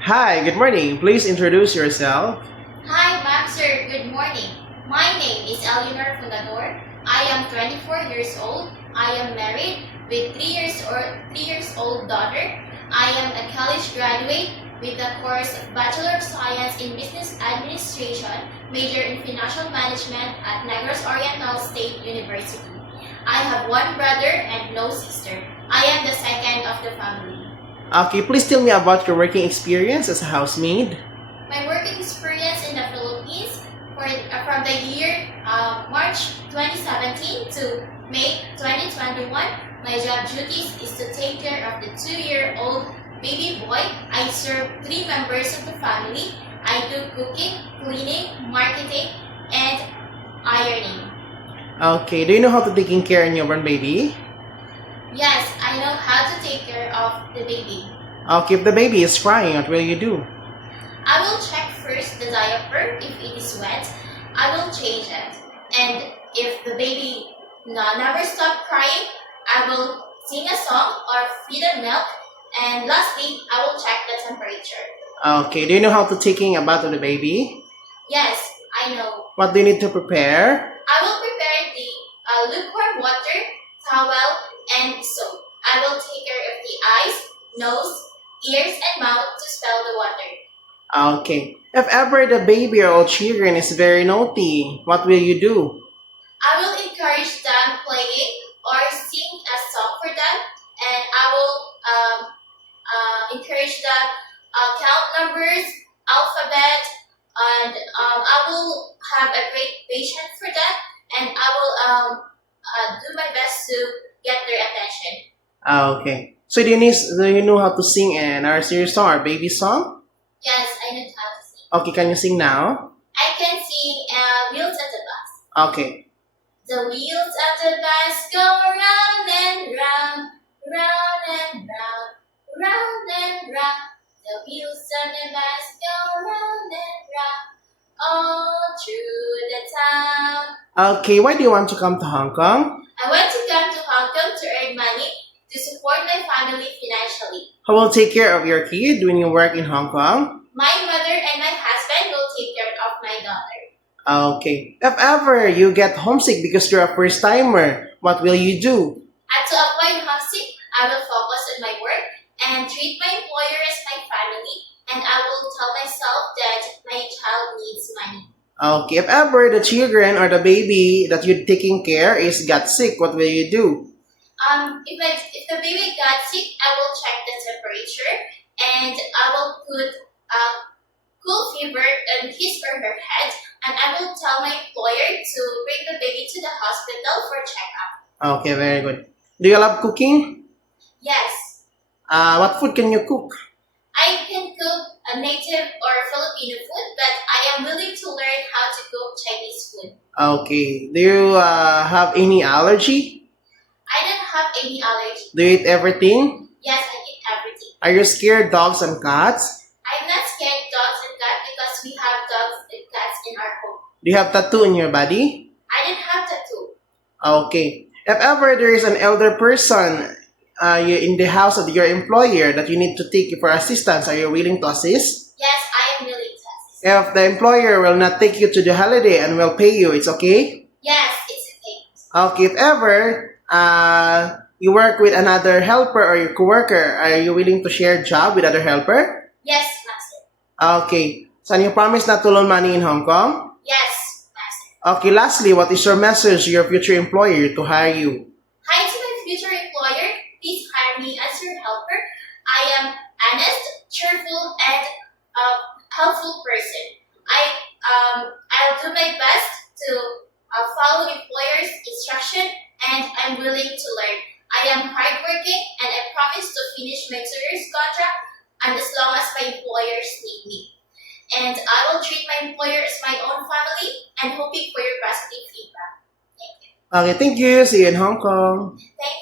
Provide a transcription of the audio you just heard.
Hi, good morning. Please introduce yourself. Hi, ma'am, sir. Good morning. My name is Eleanor Fundador. I am 24 years old. I am married with 3 years old daughter. I am a college graduate with the course of Bachelor of Science in Business Administration, major in Financial Management at Negros Oriental State University. I have one brother and no sister. I am the second of the family. Okay, please tell me about your working experience as a housemaid. My working experience in the Philippines from the year March 2017 to May 2021, my job duties is to take care of the 2-year-old baby boy. I serve 3 members of the family. I do cooking, cleaning, marketing, and ironing. Okay, do you know how to taking care of newborn baby? Yes, I know how to take care of the baby. Okay, if the baby is crying, what will you do? I will check first the diaper. If it is wet, I will change it. And if the baby never stop crying, I will sing a song or feed it milk. And lastly, I will check the temperature. Okay, do you know how to taking a bath of the baby? Yes, I know. What do you need to prepare? I will prepare the lukewarm water, towel, and soap. I will take care of the eyes, nose, ears, and mouth to spell the water. Okay, if ever the baby or children is very naughty, what will you do? I will encourage them playing or sing a song for them, and I will encourage them count numbers, alphabet, and I will have a great patience for them, and I will do my best to get their attention. Okay, so do you know how to sing an nursery song or baby song? Yes, I know how to sing. Okay, can you sing now? I can sing Wheels of the Bus. Okay. The wheels of the bus go round and round, round and round, round and round. The wheels of the bus go round and round, all through the town. Okay, why do you want to come to Hong Kong? I want to come to Hong Kong to earn money to support my family financially. Who will take care of your kid when you work in Hong Kong? My mother and my husband will take care of my daughter. Okay. If ever you get homesick because you're a first timer, what will you do? And to avoid homesick, I will focus on my work and treat my employer as my family, and I will tell myself that my child needs money. Okay. If ever the children or the baby that you're taking care is got sick, what will you do? If the baby got sick, I will check the temperature, and I will put cool fever on his or her head, and I will tell my employer to bring the baby to the hospital for checkup. Okay, very good. Do you love cooking? Yes, What food can you cook? I can cook a native or Filipino food, but I am willing to learn how to cook Chinese food. Okay. Do you have any allergy? I don't have any allergy. Do you eat everything? Yes, I eat everything. Are you scared dogs and cats? I'm not scared dogs and cats because we have dogs and cats in our home. Do you have tattoo in your body? I don't have tattoo. Okay. If ever there is an elder person in the house of your employer that you need to take for assistance, are you willing to assist? Yes, I am willing to assist. If the employer will not take you to the holiday and will pay you, it's okay? Yes, it's okay. Okay. If ever you work with another helper or your coworker, are you willing to share job with other helper? Yes, master. Okay. So you promise not to loan money in Hong Kong? Yes, master. Okay. Lastly, what is your message to your future employer to hire you? Hi to my future employer. Please hire me as your helper. I am honest, cheerful, and helpful person. I'll do my best to follow employer's instruction, and I'm willing to learn. I am hardworking, and I promise to finish my 2 years contract and as long as my employers need me. And I will treat my employer as my own family and hoping for your positive feedback. Thank you. Okay. Thank you. See you in Hong Kong. Thank